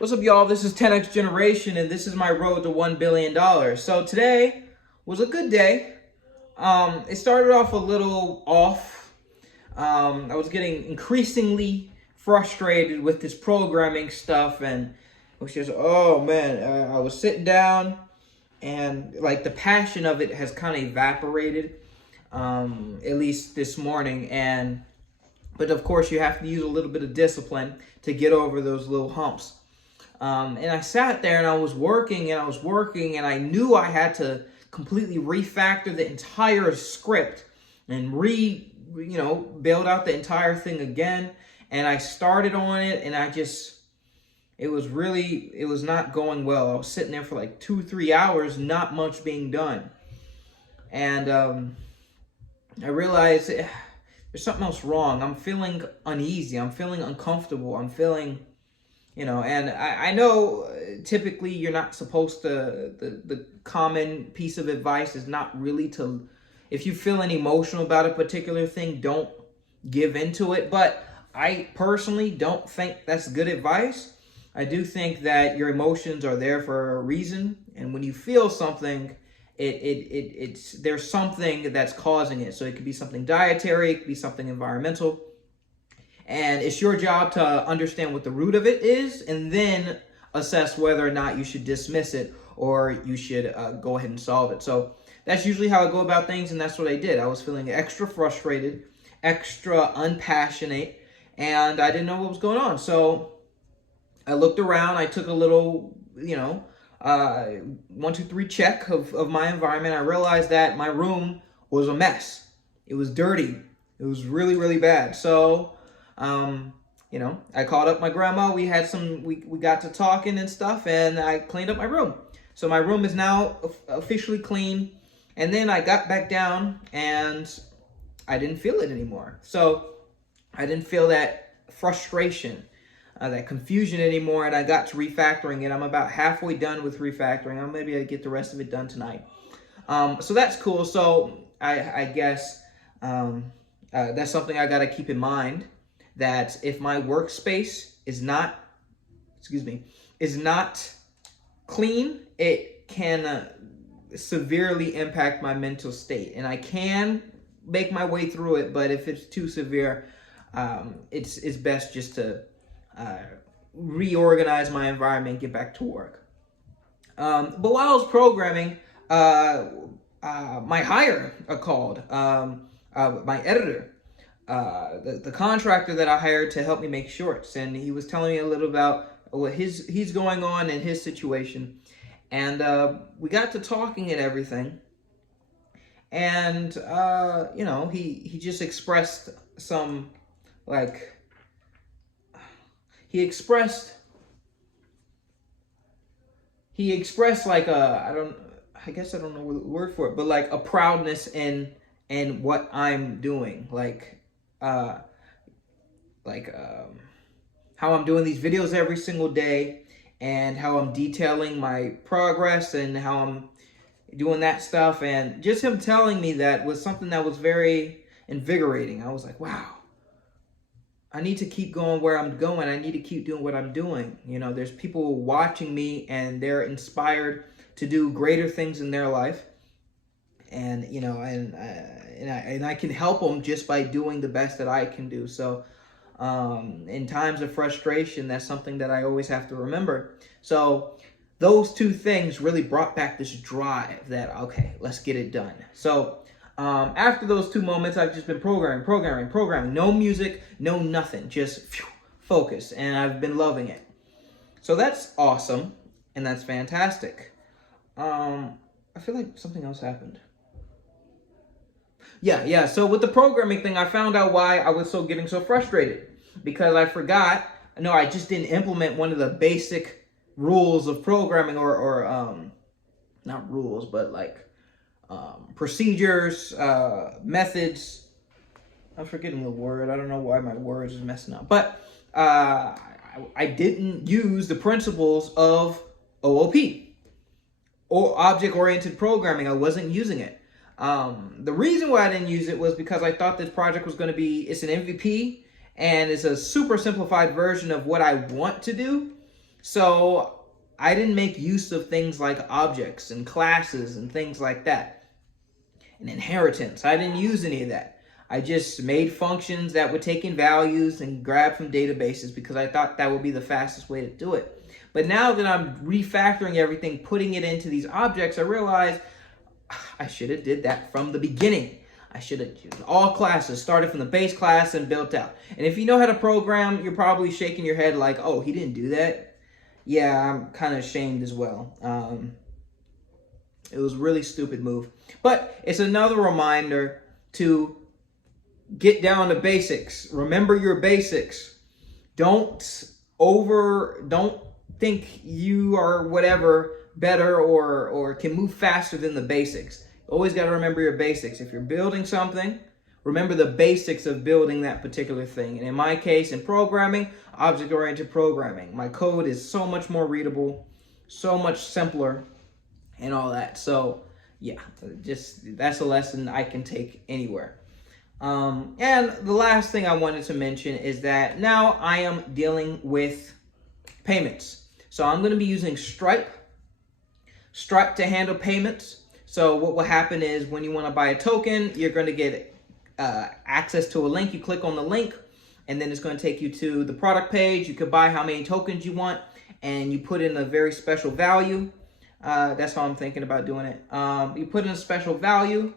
What's up, y'all? This is 10X Generation, and this is my road to $1 billion. So today was a good day. It started off a little off. I was getting increasingly frustrated with this programming stuff, and it was just, oh man, I was sitting down, and like the passion of it has kind of evaporated, at least this morning. But of course, you have to use a little bit of discipline to get over those little humps. And I sat there and I was working and I knew I had to completely refactor the entire script and build out the entire thing again. And I started on it and it was not going well. I was sitting there for like 2-3 hours, not much being done. And I realized there's something else wrong. I'm feeling uneasy. I'm feeling uncomfortable. I'm feeling... and I know typically you're not supposed to, the common piece of advice is not really to, if you feel any emotional about a particular thing, don't give into it. But I personally don't think that's good advice. I do think that your emotions are there for a reason. And when you feel something, there's something that's causing it. So it could be something dietary, it could be something environmental. And it's your job to understand what the root of it is and then assess whether or not you should dismiss it or you should go ahead and solve it. So that's usually how I go about things, and that's what I did. I was feeling extra frustrated, extra unpassionate, and I didn't know what was going on. So I looked around. I took a little, 1, 2, 3 check of my environment. I realized that my room was a mess. It was dirty. It was really, really bad. So... I called up my grandma. We got to talking and stuff, and I cleaned up my room. So my room is now officially clean. And then I got back down and I didn't feel it anymore. So I didn't feel that frustration, that confusion anymore. And I got to refactoring it. I'm about halfway done with refactoring. Maybe I get the rest of it done tonight. So that's cool. So I guess, that's something I got to keep in mind. That if my workspace is not clean, it can severely impact my mental state. And I can make my way through it, but if it's too severe, it's best just to reorganize my environment and get back to work. But while I was programming, my hire called, my editor. The contractor that I hired to help me make shorts, and he was telling me a little about what he's going on in his situation, and we got to talking and everything, and he just expressed some he expressed like I guess I don't know the word for it, but like a proudness in what I'm doing, how I'm doing these videos every single day and how I'm detailing my progress and how I'm doing that stuff. And just him telling me that was something that was very invigorating. I was like, wow, I need to keep going where I'm going. I need to keep doing what I'm doing. There's people watching me and they're inspired to do greater things in their life. And I can help them just by doing the best that I can do. So in times of frustration, that's something that I always have to remember. So those two things really brought back this drive that, okay, let's get it done. So after those 2 moments, I've just been programming. No music, no nothing, just focus. And I've been loving it. So that's awesome, and that's fantastic. I feel like something else happened. Yeah. So with the programming thing, I found out why I was getting so frustrated. Because I forgot, I just didn't implement one of the basic rules of programming or not rules, but procedures, methods. I'm forgetting the word. I don't know why my words is messing up. But I didn't use the principles of OOP, or object-oriented programming. I wasn't using it. The reason why I didn't use it was because I thought this project was going to it's an MVP, and it's a super simplified version of what I want to do. So I didn't make use of things like objects and classes and things like that. And inheritance, I didn't use any of that. I just made functions that would take in values and grab from databases because I thought that would be the fastest way to do it. But now that I'm refactoring everything, putting it into these objects, I realize I should have did that from the beginning. I should have used all classes, started from the base class and built out. And if you know how to program, you're probably shaking your head like, oh, he didn't do that. Yeah, I'm kind of ashamed as well. It was a really stupid move. Think it's another reminder to get down to basics. Remember your basics. Don't think you are whatever better or can move faster than the basics. Always got to remember your basics. If you're building something, remember the basics of building that particular thing. And in my case, in programming, object-oriented programming, my code is so much more readable, so much simpler, and all that. So yeah, just that's a lesson I can take anywhere. And the last thing I wanted to mention is that now I am dealing with payments. So I'm going to be using Stripe to handle payments. So what will happen is when you want to buy a token, you're going to get access to a link. You click on the link, and then it's going to take you to the product page. You can buy how many tokens you want, and you put in a very special value. That's how I'm thinking about doing it. You put in a special value,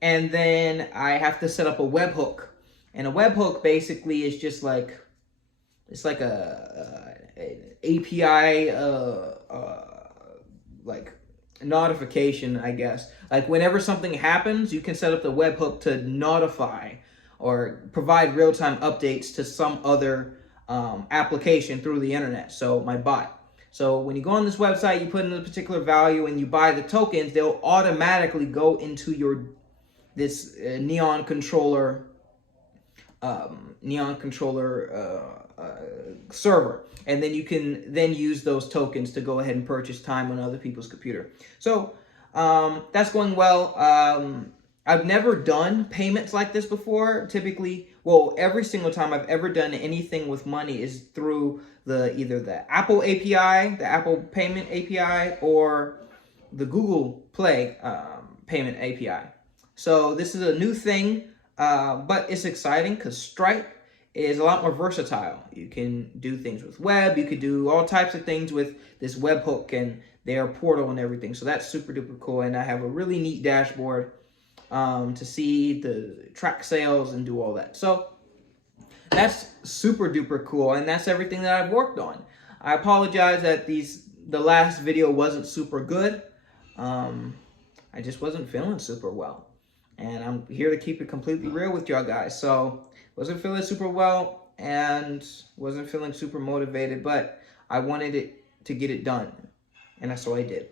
and then I have to set up a webhook. And a webhook basically is just like, it's like an API, like notification, I guess. Like whenever something happens, you can set up the webhook to notify or provide real-time updates to some other application through the internet. So my bot. So when you go on this website, you put in a particular value and you buy the tokens, they'll automatically go into this Neon controller server, and then you can then use those tokens to go ahead and purchase time on other people's computer. So that's going well. I've never done payments like this before. Typically, well, every single time I've ever done anything with money is through either the Apple API, the Apple Payment API, or the Google Play Payment API. So this is a new thing, but it's exciting because Stripe is a lot more versatile. You can do things with web. You could do all types of things with this webhook and their portal and everything. So that's super duper cool. And I have a really neat dashboard to see the track sales and do all that. So that's super duper cool. And that's everything that I've worked on. I apologize that the last video wasn't super good. I just wasn't feeling super well. And I'm here to keep it completely real with y'all guys. So wasn't feeling super well and wasn't feeling super motivated, but I wanted to get it done. And that's what I did.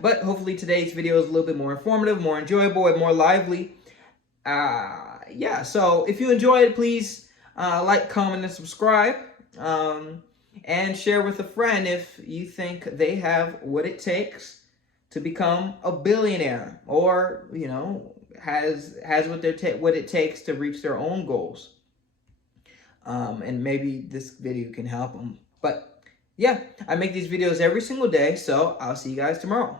But hopefully today's video is a little bit more informative, more enjoyable, and more lively. Yeah, so if you enjoyed it, please like, comment, and subscribe. And share with a friend if you think they have what it takes to become a billionaire, or has what it takes to reach their own goals. And maybe this video can help them. But yeah, I make these videos every single day, so I'll see you guys tomorrow.